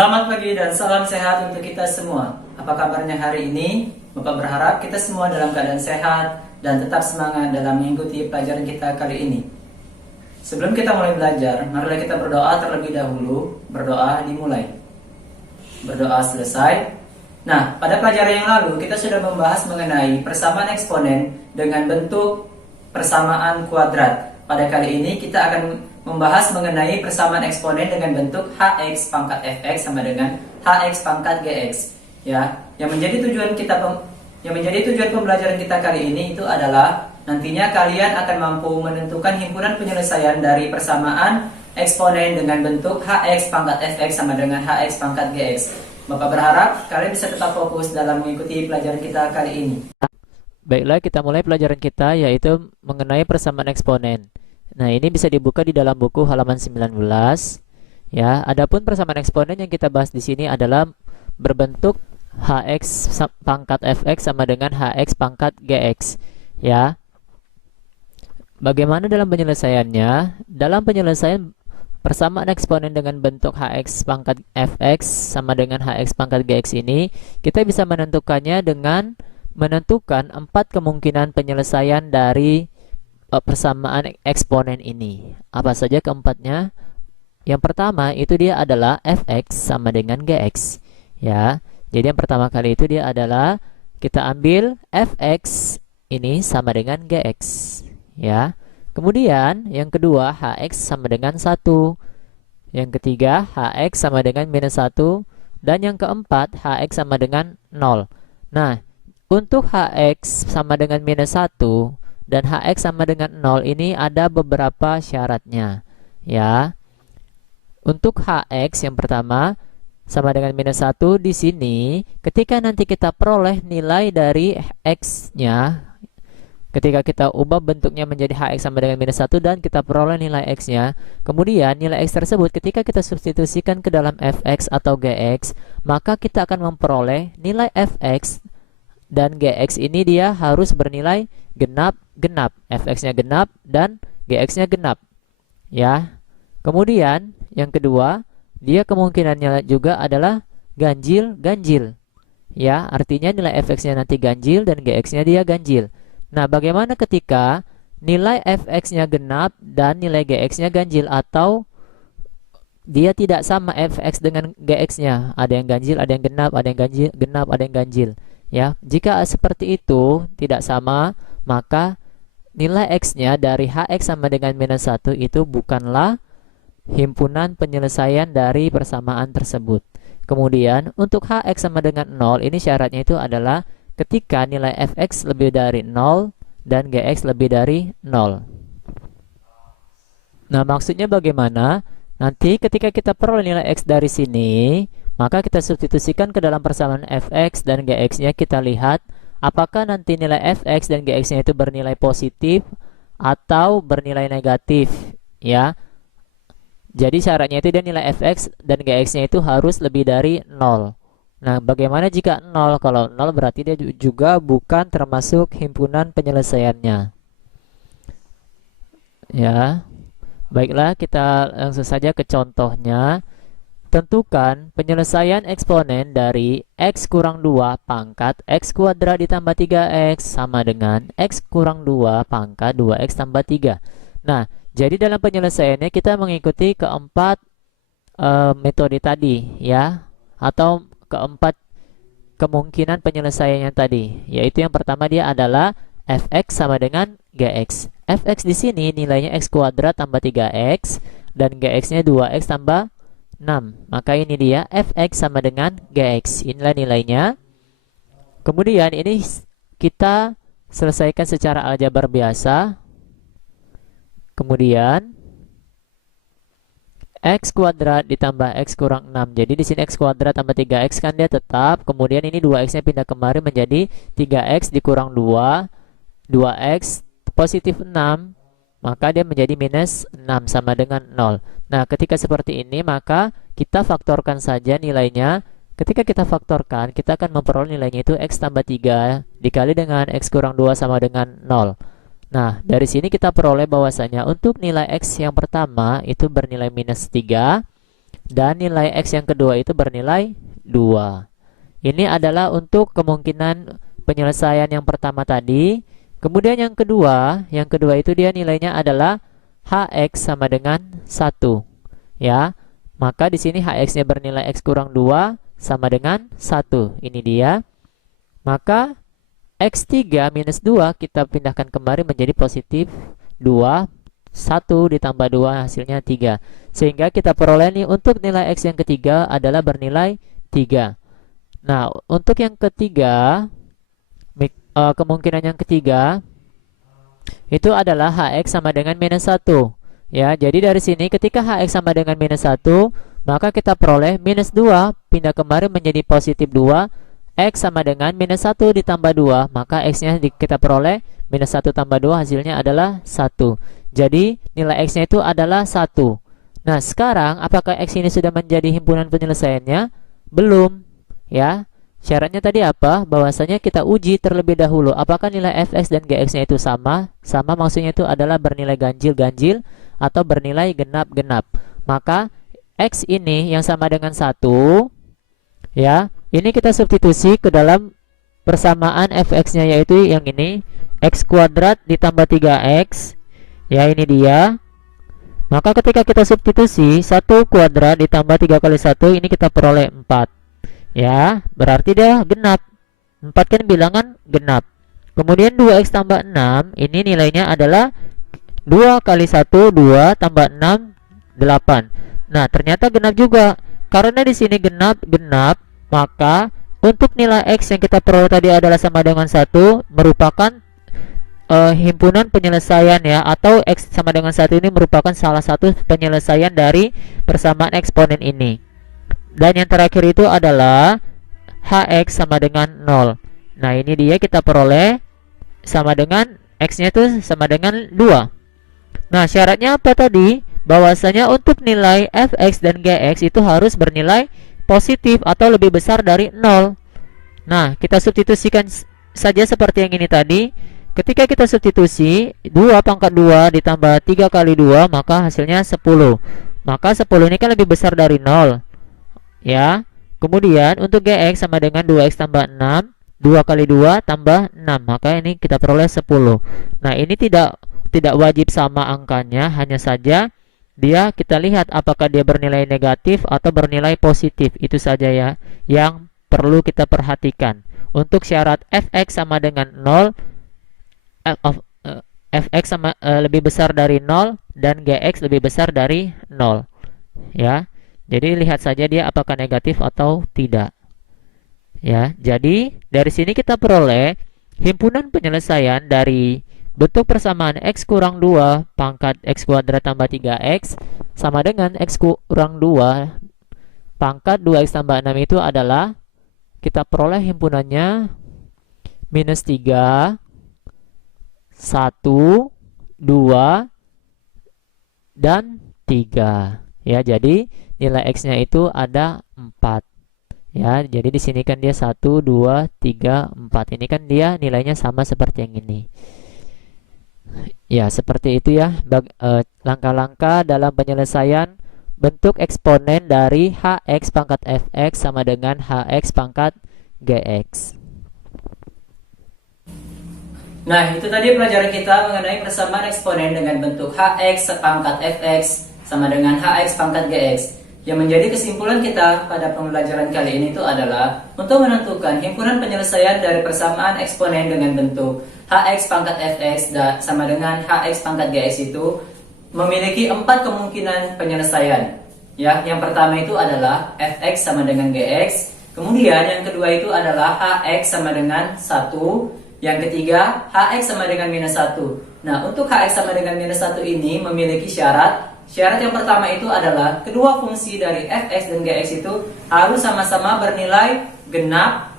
Selamat pagi dan salam sehat untuk kita semua. Apa kabarnya hari ini? Bapak berharap kita semua dalam keadaan sehat dan tetap semangat dalam mengikuti pelajaran kita kali ini. Sebelum kita mulai belajar, marilah kita berdoa terlebih dahulu. Berdoa dimulai. Berdoa selesai. Nah, pada pelajaran yang lalu kita sudah membahas mengenai persamaan eksponen dengan bentuk persamaan kuadrat. Pada kali ini kita akan membahas mengenai persamaan eksponen dengan bentuk hx pangkat fx sama dengan hx pangkat gx. Ya, yang menjadi tujuan pembelajaran kita kali ini itu adalah nantinya kalian akan mampu menentukan himpunan penyelesaian dari persamaan eksponen dengan bentuk hx pangkat fx sama dengan hx pangkat gx. Bapak berharap kalian bisa tetap fokus dalam mengikuti pelajaran kita kali ini. Baiklah, kita mulai pelajaran kita yaitu mengenai persamaan eksponen. Nah, ini bisa dibuka di dalam buku halaman 19. Ya, adapun persamaan eksponen yang kita bahas di sini adalah berbentuk hx pangkat fx sama dengan hx pangkat gx. Ya. Bagaimana dalam penyelesaiannya? Dalam penyelesaian persamaan eksponen dengan bentuk hx pangkat fx sama dengan hx pangkat gx ini, kita bisa menentukannya dengan menentukan 4 kemungkinan penyelesaian dari persamaan eksponen ini. Apa saja keempatnya? Yang pertama itu dia adalah fx sama dengan gx. Ya, jadi yang pertama kali itu dia adalah kita ambil fx ini sama dengan gx. Ya. Kemudian yang kedua hx sama dengan 1. Yang ketiga hx sama dengan minus 1. Dan yang keempat hx sama dengan 0. Nah, untuk hx sama dengan minus 1 dan hx sama dengan 0 ini ada beberapa syaratnya. Ya. Untuk hx yang pertama sama dengan minus 1 di sini, ketika nanti kita peroleh nilai dari x-nya, ketika kita ubah bentuknya menjadi hx sama dengan minus 1 dan kita peroleh nilai x-nya, kemudian nilai x tersebut ketika kita substitusikan ke dalam fx atau gx, maka kita akan memperoleh nilai fx dan gx ini dia harus bernilai genap, fx-nya genap dan gx-nya genap. Ya. Kemudian yang kedua, dia kemungkinannya juga adalah ganjil. Ya, artinya nilai fx-nya nanti ganjil dan gx-nya dia ganjil. Nah, bagaimana ketika nilai fx-nya genap dan nilai gx-nya ganjil atau dia tidak sama fx dengan gx-nya? Ada yang ganjil, ada yang genap, ada yang ganjil, genap, ada yang ganjil. Ya, jika seperti itu tidak sama, maka nilai x-nya dari hx sama dengan minus 1 itu bukanlah himpunan penyelesaian dari persamaan tersebut. Kemudian untuk hx sama dengan 0 ini syaratnya itu adalah ketika nilai fx lebih dari 0 dan gx lebih dari 0. Nah, maksudnya bagaimana? Nanti ketika kita peroleh nilai x dari sini, maka kita substitusikan ke dalam persamaan fx dan gx-nya, kita lihat apakah nanti nilai fx dan gx-nya itu bernilai positif atau bernilai negatif. Ya. Jadi syaratnya itu dia nilai fx dan gx-nya itu harus lebih dari 0. Nah, bagaimana jika 0? Kalau 0 berarti dia juga bukan termasuk himpunan penyelesaiannya. Ya. Baiklah, kita langsung saja ke contohnya. Tentukan penyelesaian eksponen dari x kurang 2 pangkat x kuadrat ditambah 3x sama dengan x kurang 2 pangkat 2x tambah 3. Nah, jadi dalam penyelesaiannya kita mengikuti keempat metode tadi, ya, atau keempat kemungkinan penyelesaiannya tadi, yaitu yang pertama dia adalah fx sama dengan gx. Fx di sini nilainya x kuadrat tambah 3x dan gx-nya 2x tambah 6. Maka ini dia fx sama dengan gx. Inilah nilainya. Kemudian ini kita selesaikan secara aljabar biasa. Kemudian x kuadrat ditambah x kurang 6. Jadi di sini x kuadrat tambah 3x kan dia tetap. Kemudian ini 2x-nya pindah kemari menjadi 3x dikurang 2. 2x positif 6. Maka dia menjadi minus 6 sama dengan 0. Nah, ketika seperti ini maka kita faktorkan saja nilainya. Ketika kita faktorkan, kita akan memperoleh nilainya itu x tambah 3 dikali dengan x kurang 2 sama dengan 0. Nah, dari sini kita peroleh bahwasanya untuk nilai x yang pertama itu bernilai minus 3 dan nilai X yang kedua itu bernilai 2. Ini adalah untuk kemungkinan penyelesaian yang pertama tadi. Kemudian yang kedua itu dia nilainya adalah Hx sama dengan 1. Ya. Maka di sini Hx-nya bernilai X kurang 2 sama dengan 1. Ini dia. Maka X3 minus 2 kita pindahkan kembali menjadi positif 2. 1 ditambah 2 hasilnya 3. Sehingga kita peroleh nih untuk nilai X yang ketiga adalah bernilai 3. Nah, untuk yang ketiga, kemungkinan yang ketiga itu adalah Hx sama dengan minus 1. Ya, jadi dari sini ketika Hx sama dengan minus 1, maka kita peroleh minus 2 pindah kembali menjadi positif 2. X sama dengan minus 1 ditambah 2, maka X-nya kita peroleh minus 1 tambah 2 hasilnya adalah 1. Jadi nilai X-nya itu adalah 1. Nah, sekarang apakah X ini sudah menjadi himpunan penyelesaiannya? Belum. Ya, syaratnya tadi apa? Bahwasanya kita uji terlebih dahulu apakah nilai fx dan gx-nya itu sama. Sama maksudnya itu adalah bernilai ganjil-ganjil atau bernilai genap-genap. Maka x ini yang sama dengan 1, ya, ini kita substitusi ke dalam persamaan fx-nya, yaitu yang ini, x kuadrat ditambah 3x. Ya, ini dia. Maka ketika kita substitusi 1 kuadrat ditambah 3 kali 1, ini kita peroleh 4. Ya, berarti dia genap. 4 kan bilangan genap. Kemudian 2x tambah 6, ini nilainya adalah 2 kali 1, 2 tambah 6, 8. Nah, ternyata genap juga. Karena di sini genap, maka untuk nilai x yang kita peroleh tadi adalah sama dengan 1, merupakan himpunan penyelesaian, ya, atau x sama dengan 1 ini merupakan salah satu penyelesaian dari persamaan eksponen ini. Dan yang terakhir itu adalah Hx sama dengan 0. Nah, ini dia kita peroleh sama dengan X-nya itu sama dengan 2. Nah, syaratnya apa tadi? Bahwasanya untuk nilai Fx dan Gx itu harus bernilai positif atau lebih besar dari 0. Nah, kita substitusikan saja seperti yang ini tadi. Ketika kita substitusi 2 pangkat 2 ditambah 3 kali 2, maka hasilnya 10. Maka 10 ini kan lebih besar dari 0. Ya, kemudian untuk Gx sama dengan 2x tambah 6, 2 kali 2 tambah 6, maka ini kita peroleh 10. Nah, ini tidak wajib sama angkanya, hanya saja dia kita lihat apakah dia bernilai negatif atau bernilai positif. Itu saja ya yang perlu kita perhatikan. Untuk syarat fx sama dengan 0, fx sama lebih besar dari 0 dan Gx lebih besar dari 0. Ya. Jadi lihat saja dia apakah negatif atau tidak. Ya, jadi dari sini kita peroleh himpunan penyelesaian dari bentuk persamaan x kurang 2 pangkat x kuadrat tambah 3x sama dengan x kurang 2 pangkat 2x tambah 6 itu adalah kita peroleh himpunannya minus 3, 1, 2, dan 3. Ya, jadi nilai x-nya itu ada 4. Ya, jadi di sini kan dia 1, 2, 3, 4. Ini kan dia nilainya sama seperti yang ini. Ya, seperti itu ya langkah-langkah dalam penyelesaian bentuk eksponen dari Hx pangkat Fx sama dengan Hx pangkat Gx. Nah, itu tadi pelajaran kita mengenai persamaan eksponen dengan bentuk Hx pangkat Fx sama dengan Hx pangkat Gx. Yang menjadi kesimpulan kita pada pembelajaran kali ini itu adalah untuk menentukan himpunan penyelesaian dari persamaan eksponen dengan bentuk Hx pangkat Fx sama dengan Hx pangkat Gx itu memiliki 4 kemungkinan penyelesaian. Ya, yang pertama itu adalah Fx sama dengan Gx. Kemudian yang kedua itu adalah Hx sama dengan 1. Yang ketiga, Hx sama dengan minus 1. Nah, untuk Hx sama dengan minus 1 ini memiliki syarat. Syarat yang pertama itu adalah kedua fungsi dari Fx dan Gx itu harus sama-sama bernilai genap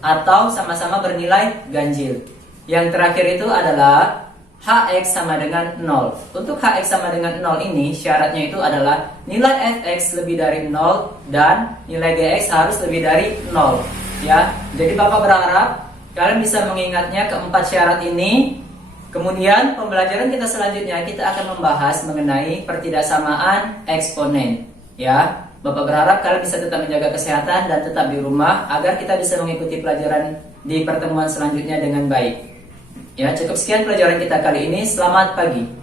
atau sama-sama bernilai ganjil. Yang terakhir itu adalah Hx sama dengan 0. Untuk Hx sama dengan 0 ini syaratnya itu adalah nilai Fx lebih dari 0 dan nilai Gx harus lebih dari 0. Ya, jadi Bapak berharap kalian bisa mengingatnya keempat syarat ini. Kemudian pembelajaran kita selanjutnya kita akan membahas mengenai pertidaksamaan eksponen. Ya, Bapak berharap kalian bisa tetap menjaga kesehatan dan tetap di rumah agar kita bisa mengikuti pelajaran di pertemuan selanjutnya dengan baik. Ya, cukup sekian pelajaran kita kali ini. Selamat pagi.